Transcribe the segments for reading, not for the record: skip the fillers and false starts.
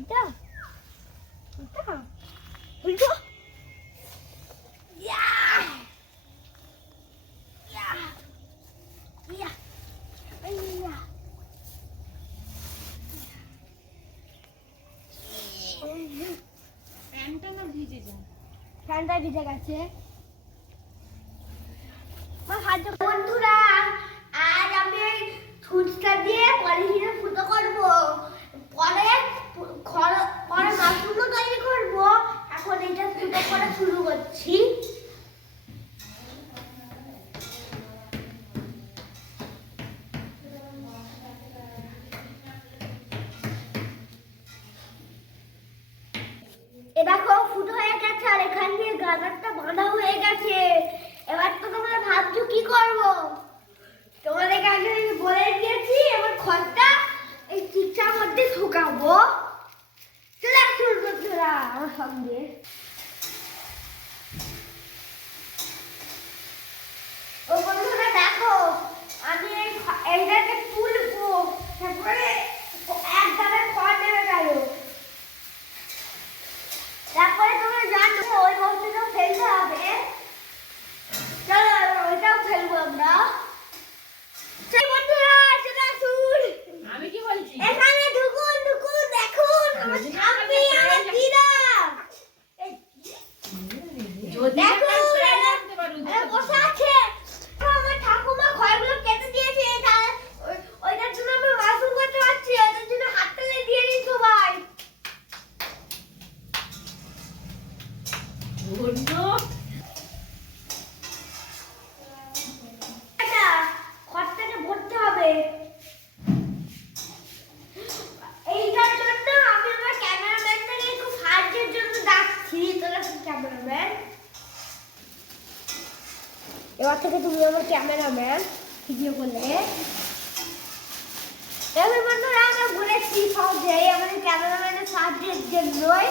এটা এটা উল্টো ইয়া ইয়া ইয়া ইয়া প্যান্টটা না ভিজে যায়, ফ্যানটা ভিজে গেছে। বন্ধুরা, আজ আমি ফুচকা দিয়ে পলিথিনে ফুটো করবো, পরে পরে মাশরুমও তৈরি করবো। এখন এটা ফুটো করা শুরু করছি। এ দেখো ফুটো হয়ে গেছে, আর এখান দিয়ে গাদারটা বাঁধা হয়ে গেছে। এবার তো তোমরা ভাবছো কি করবো, তোমাদেরকে আগে বলে দিয়েছি। এবার খড়টা এই চিপটার মধ্যে ঢোকাবো। চলে আসুন বন্ধুরা আমার সঙ্গে। ও বন্ধুরা দেখো, আমি এইটাকে তুলবো, তারপরে এক গাদা খড় নেমে গেল। তারপরে তোমরা জানো ওই বস্তুটা ফেলতে হবে। চলো ওইটাও ফেলবো আমরা। বন্ধুরা চলে আসুন। আমি কি বলছি, এখানে ঢুকুন ঢুকুন, দেখুন আমার স্বামী আমার দিদা। দেখুন বসে আছে। আমার ঠাকুমা খড়গুলো কেটে দিয়েছে, ওইটার জন্য আমরা মাশরুম করতে পারছি। ওটার জন্য হাত তালে দিয়ে দিই সবাই। খড়টাকে ভরতে হবে। এইটার জন্য আমি আমার ক্যামেরাম্যানটাকে একটু সাহায্যের জন্য ডাকছি। তোরা ক্যামেরাম্যান, এবার থেকে তুমি আমার ক্যামেরাম্যান ভিডিও করলে। এবার বন্ধুরা আমরা বলেছি সহজে আমাদের ক্যামেরাম্যানের সাহায্যের জন্যই।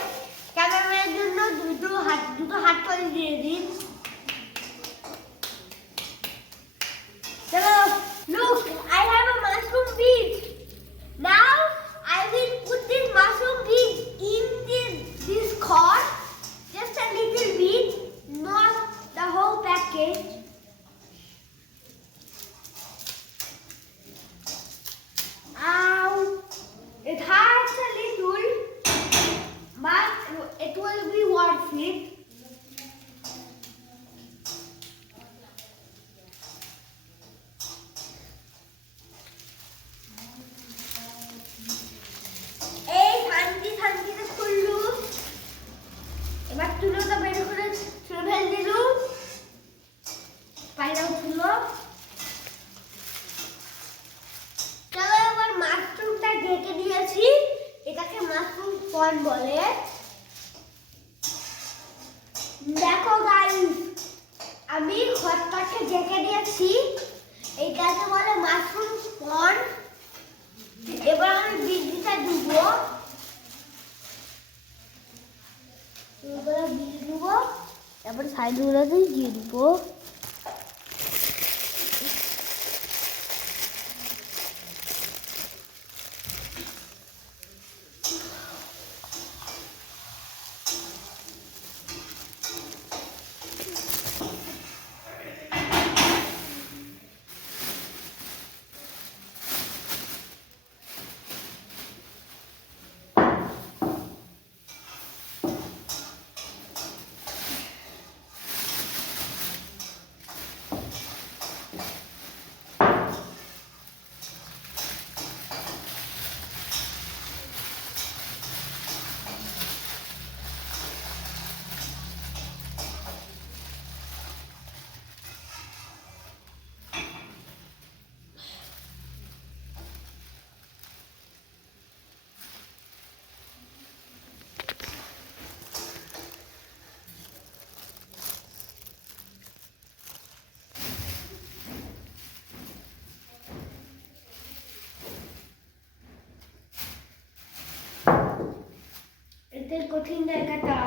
ক্যামেরাম্যানের জন্য দুটো হাত করে দিয়ে দিন। চলো, look, I have a mushroom bead. Now I will put this mushroom bead in this cord. Just a little bit, not the whole package. It hurts a little, but it will be worth it. এই শান্তিতে খুললু। এবার তুলোটা বের করে ছুঁড়ে fail দিলু। পায়রাও তুলো। চলো এবার মাশরুমটা ঢেকে দিয়েছি। এটাকে মাশরুম কর্ন বলে। দেখো গাইস, আমি খড়টাকে ঢেকে দিয়েছি। এটাকে বলে মাশরুম কর্ন। এবার আমি বীজটা দেবো। বীজ দেবো, তারপরে সাইডগুলোতেই দিয়ে দেবো। এতে কঠিন জায়গাটা।